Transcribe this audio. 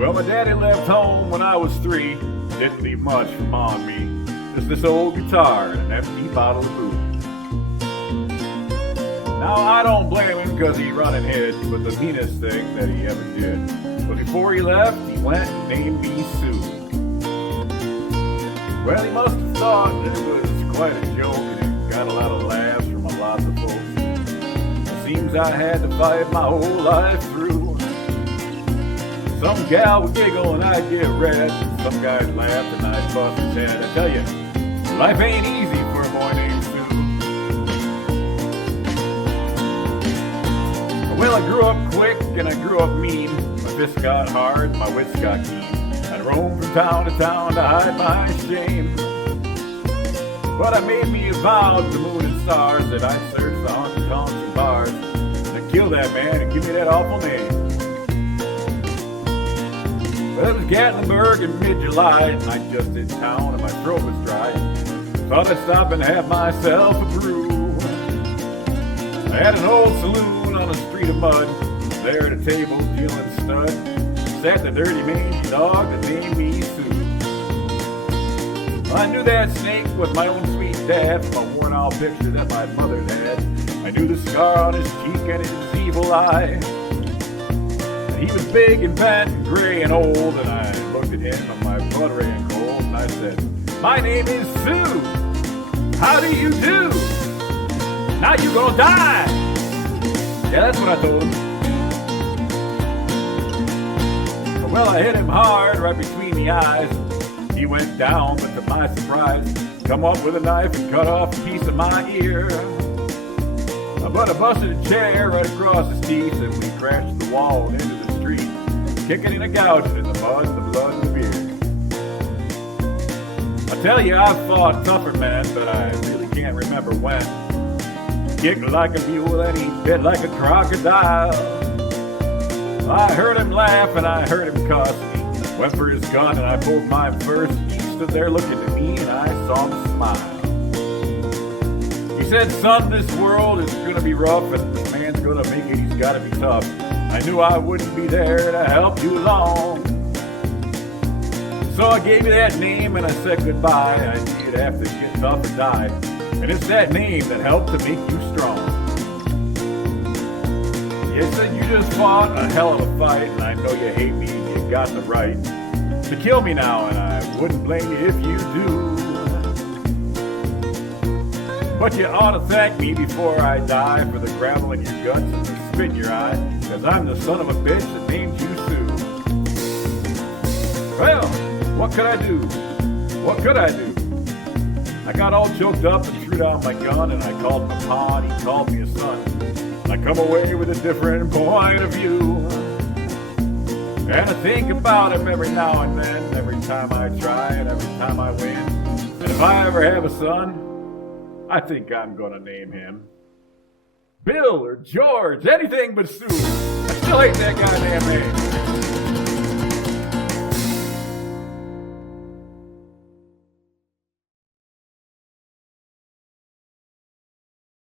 Well, my daddy left home when I was 3. Didn't leave much for Mom and me. Just this old guitar and an empty bottle of booze. Now, I don't blame him because he run and hid, but the meanest thing that he ever did was before he left, he went and named me Sue. Well, he must have thought that it was quite a joke, and it got a lot of laughs from a lot of folks. It seems I had to fight my whole life through. Some gal would giggle and I'd get red. Some guys laughed and I'd bust his head. I tell you, life ain't easy for a boy named Sue. Well, I grew up quick and I grew up mean. My fists got hard, my wits got keen. I'd roam from town to town to hide my shame. But I made me a vow to the moon and stars that I'd search the honky tonks and bars and I'd kill that man and give me that awful name. Well, it was Gatlinburg in mid-July, and I just in town and my throat was dry. Thought I'd stop and have myself a brew. I had an old saloon on a street of mud. There at a table dealing stud sat the dirty mangy dog that named me Sue. I knew that snake was my own sweet dad from a worn-out picture that my mother had. I knew the scar on his cheek and his evil eye. He was big and bent and gray and old, and I looked at him and my blood ran cold, and I said, "My name is Sue. How do you do? Now you gonna die." Yeah, that's what I told him. Well, I hit him hard right between the eyes. He went down, but to my surprise, come up with a knife and cut off a piece of my ear. But I busted a chair right across his teeth, and we crashed the wall and into the street, kicking and gouging in the mud and the blood and the beer. I tell you, I've fought tougher men, but I really can't remember when. Kicked like a mule and he bit like a crocodile. I heard him laugh and I heard him cuss. Went for his gun and I pulled mine first. He stood there looking at me and I saw him smile. He said, "Son, this world is gonna be rough and this man's gonna make it, he's gotta be tough." I knew I wouldn't be there to help you along. So I gave you that name and I said goodbye. I knew you'd have to get tough or die. And it's that name that helped to make you strong. You said you just fought a hell of a fight, and I know you hate me and you got the right to kill me now, and I wouldn't blame you if you do. But you ought to thank me before I die for the gravel in your guts and the spit in your eye, because I'm the son of a bitch that named you Sue. Well, what could I do? What could I do? I got all choked up and threw down my gun, and I called him a pa, and he called me a son. I come away with a different point of view, and I think about him every now and then, every time I try and every time I win. And if I ever have a son, I think I'm gonna name him Bill or George, anything but Sue. I still hate that guy named me.